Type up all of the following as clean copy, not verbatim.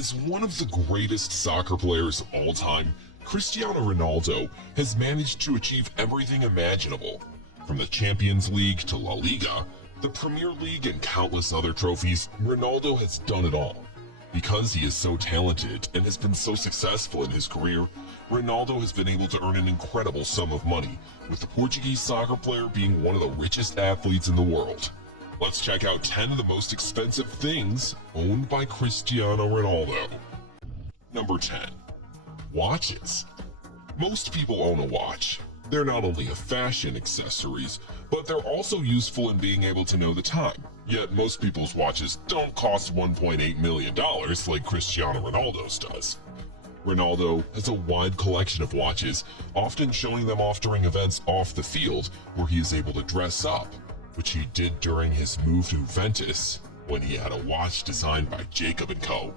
As one of the greatest soccer players of all time, Cristiano Ronaldo has managed to achieve everything imaginable. From the Champions League to La Liga, the Premier League and countless other trophies, Ronaldo has done it all. Because he is so talented and has been so successful in his career, Ronaldo has been able to earn an incredible sum of money, with the Portuguese soccer player being one of the richest athletes in the world. Let's check out 10 of the most expensive things owned by Cristiano Ronaldo. Number 10. Watches. Most people own a watch. They're not only a fashion accessories, but they're also useful in being able to know the time. Yet most people's watches don't cost $1.8 million like Cristiano Ronaldo's does. Ronaldo has a wide collection of watches, often showing them off during events off the field where he is able to dress up, which he did during his move to Juventus when he had a watch designed by Jacob & Co.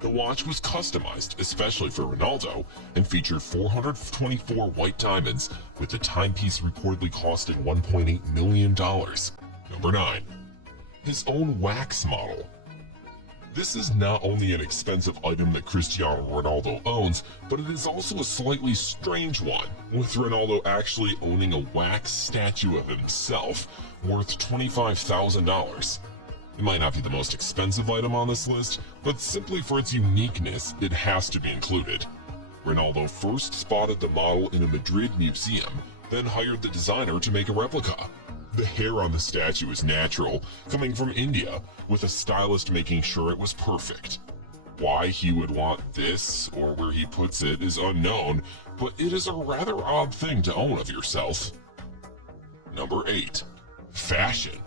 The watch was customized especially for Ronaldo and featured 424 white diamonds, with the timepiece reportedly costing $1.8 million. Number 9. His own wax model. This is not only an expensive item that Cristiano Ronaldo owns, but it is also a slightly strange one, with Ronaldo actually owning a wax statue of himself worth $25,000. It might not be the most expensive item on this list, but simply for its uniqueness, it has to be included. Ronaldo first spotted the model in a Madrid museum, then hired the designer to make a replica. The hair on the statue is natural, coming from India, with a stylist making sure it was perfect. Why he would want this, or where he puts it, is unknown, but it is a rather odd thing to own of yourself. Number 8. Fashion.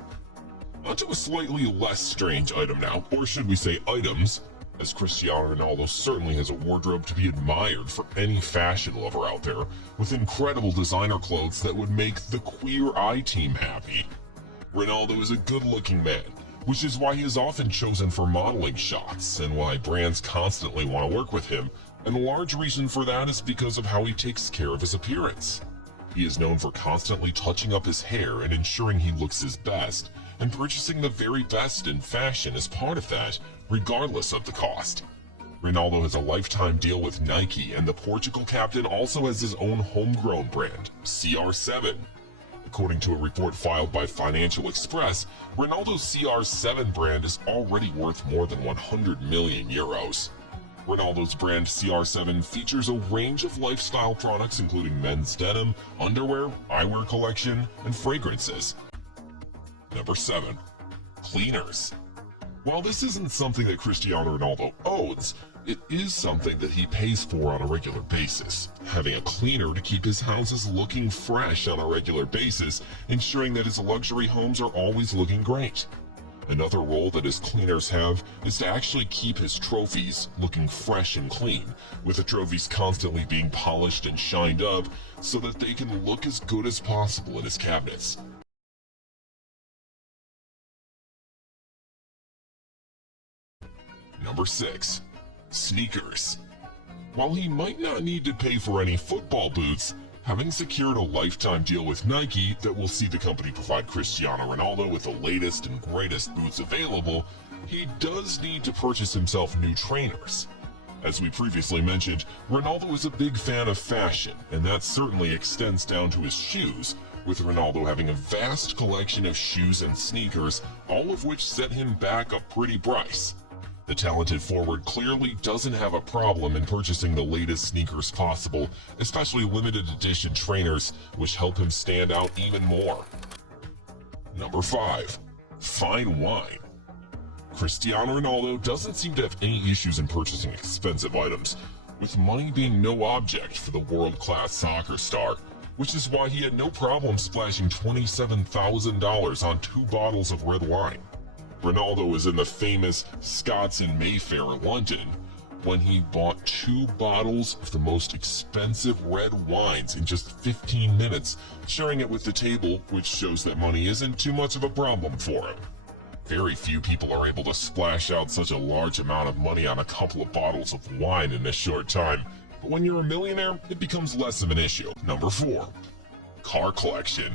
Onto a slightly less strange item now, or should we say items, as Cristiano Ronaldo certainly has a wardrobe to be admired for any fashion lover out there, with incredible designer clothes that would make the Queer Eye team happy. Ronaldo is a good-looking man, which is why he is often chosen for modeling shots, and why brands constantly want to work with him, and a large reason for that is because of how he takes care of his appearance. He is known for constantly touching up his hair and ensuring he looks his best, and purchasing the very best in fashion as part of that, regardless of the cost. Ronaldo has a lifetime deal with Nike, and the Portugal captain also has his own homegrown brand, Cr7. According to a report filed by Financial Express, Ronaldo's Cr7 brand is already worth more than 100 million euros. Ronaldo's brand Cr7 features a range of lifestyle products including men's denim, underwear, eyewear collection, and fragrances. Number 7. Cleaners. While this isn't something that Cristiano Ronaldo owns, it is something that he pays for on a regular basis. Having a cleaner to keep his houses looking fresh on a regular basis, ensuring that his luxury homes are always looking great. Another role that his cleaners have is to actually keep his trophies looking fresh and clean, with the trophies constantly being polished and shined up so that they can look as good as possible in his cabinets. Number 6. Sneakers. While he might not need to pay for any football boots, having secured a lifetime deal with Nike that will see the company provide Cristiano Ronaldo with the latest and greatest boots available, he does need to purchase himself new trainers. As we previously mentioned, Ronaldo is a big fan of fashion, and that certainly extends down to his shoes, with Ronaldo having a vast collection of shoes and sneakers, all of which set him back a pretty price. The talented forward clearly doesn't have a problem in purchasing the latest sneakers possible, especially limited edition trainers, which help him stand out even more. Number 5. Fine wine. Cristiano Ronaldo doesn't seem to have any issues in purchasing expensive items, with money being no object for the world-class soccer star, which is why he had no problem splashing $27,000 on 2 bottles of red wine. Ronaldo was in the famous Scots in Mayfair, London, when he bought 2 bottles of the most expensive red wines in just 15 minutes, sharing it with the table, which shows that money isn't too much of a problem for him. Very few people are able to splash out such a large amount of money on a couple of bottles of wine in a short time, but when you're a millionaire, it becomes less of an issue. Number 4. Car collection.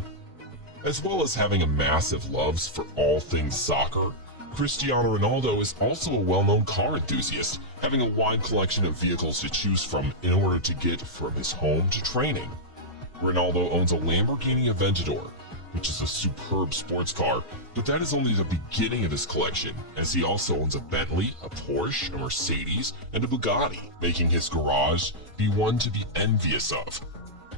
As well as having a massive love for all things soccer, Cristiano Ronaldo is also a well-known car enthusiast, having a wide collection of vehicles to choose from in order to get from his home to training. Ronaldo owns a Lamborghini Aventador, which is a superb sports car, but that is only the beginning of his collection, as he also owns a Bentley, a Porsche, a Mercedes, and a Bugatti, making his garage be one to be envious of.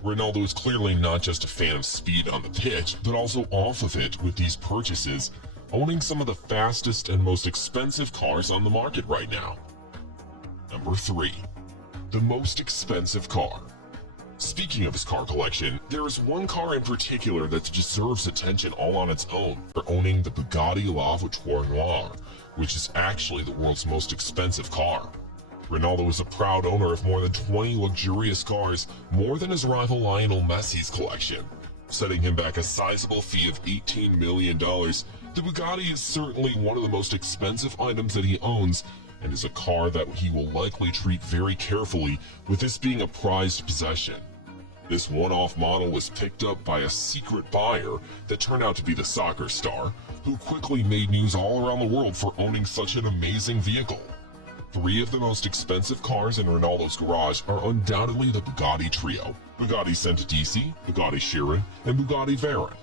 Ronaldo is clearly not just a fan of speed on the pitch, but also off of it with these purchases, owning some of the fastest and most expensive cars on the market right now. Number 3. The most expensive car. Speaking of his car collection, there is one car in particular that deserves attention all on its own for owning the Bugatti L'Aventador Noir, which is actually the world's most expensive car. Ronaldo is a proud owner of more than 20 luxurious cars, more than his rival Lionel Messi's collection. Setting him back a sizable fee of $18 million, the Bugatti is certainly one of the most expensive items that he owns, and is a car that he will likely treat very carefully, with this being a prized possession. This one-off model was picked up by a secret buyer that turned out to be the soccer star, who quickly made news all around the world for owning such an amazing vehicle. 3 of the most expensive cars in Ronaldo's garage are undoubtedly the Bugatti trio: Bugatti Centodieci, Bugatti Chiron, and Bugatti Veyron.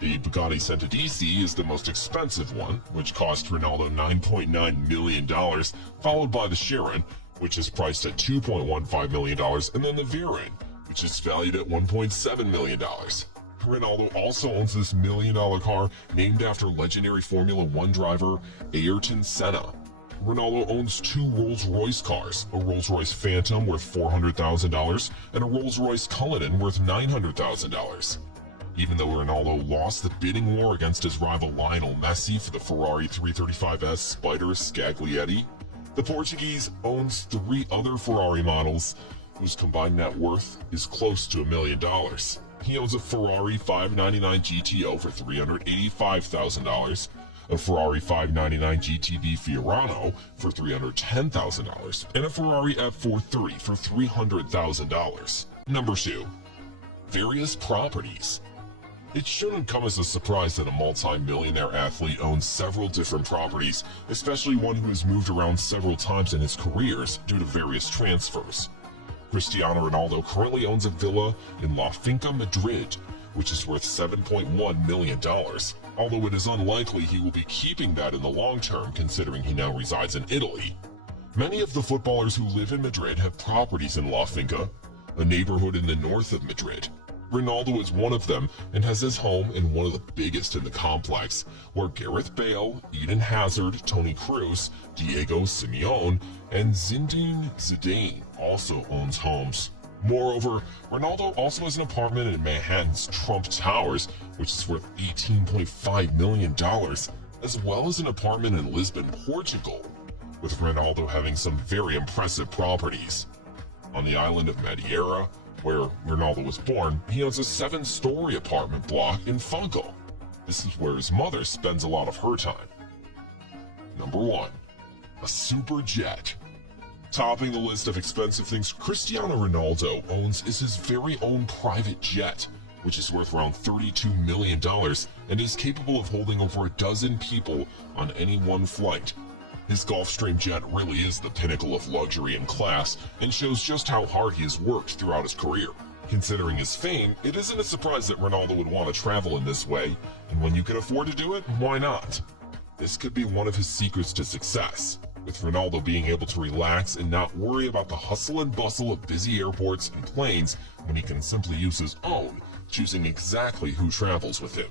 The Bugatti Centodieci is the most expensive one, which cost Ronaldo $9.9 million, followed by the Chiron, which is priced at $2.15 million, and then the Veyron, which is valued at $1.7 million. Ronaldo also owns this $1 million car named after legendary Formula 1 driver Ayrton Senna. Ronaldo owns 2 Rolls-Royce cars, a Rolls-Royce Phantom worth $400,000 and a Rolls-Royce Cullinan worth $900,000. Even though Ronaldo lost the bidding war against his rival Lionel Messi for the Ferrari 335S Spider Scaglietti, the Portuguese owns 3 other Ferrari models whose combined net worth is close to $1 million. He owns a Ferrari 599 GTO for $385,000, a Ferrari 599 GTB Fiorano for $310,000, and a Ferrari F430 for $300,000. Number 2. Various properties. It shouldn't come as a surprise that a multi-millionaire athlete owns several different properties, especially one who has moved around several times in his careers due to various transfers. Cristiano Ronaldo currently owns a villa in La Finca, Madrid, which is worth $7.1 million, although it is unlikely he will be keeping that in the long term considering he now resides in Italy. Many of the footballers who live in Madrid have properties in La Finca, a neighborhood in the north of Madrid. Ronaldo is one of them and has his home in one of the biggest in the complex, where Gareth Bale, Eden Hazard, Toni Kroos, Diego Simeone, and Zinedine Zidane also owns homes. Moreover, Ronaldo also has an apartment in Manhattan's Trump Towers, which is worth $18.5 million, as well as an apartment in Lisbon, Portugal, with Ronaldo having some very impressive properties. On the island of Madeira, where Ronaldo was born, he owns a 7-story apartment block in Funchal. This is where his mother spends a lot of her time. Number 1. A super jet. Topping the list of expensive things Cristiano Ronaldo owns is his very own private jet, which is worth around $32 million and is capable of holding over a dozen people on any one flight. His Gulfstream jet really is the pinnacle of luxury and class, and shows just how hard he has worked throughout his career. Considering his fame, it isn't a surprise that Ronaldo would want to travel in this way, and when you can afford to do it, why not? This could be one of his secrets to success, with Ronaldo being able to relax and not worry about the hustle and bustle of busy airports and planes when he can simply use his own, choosing exactly who travels with him.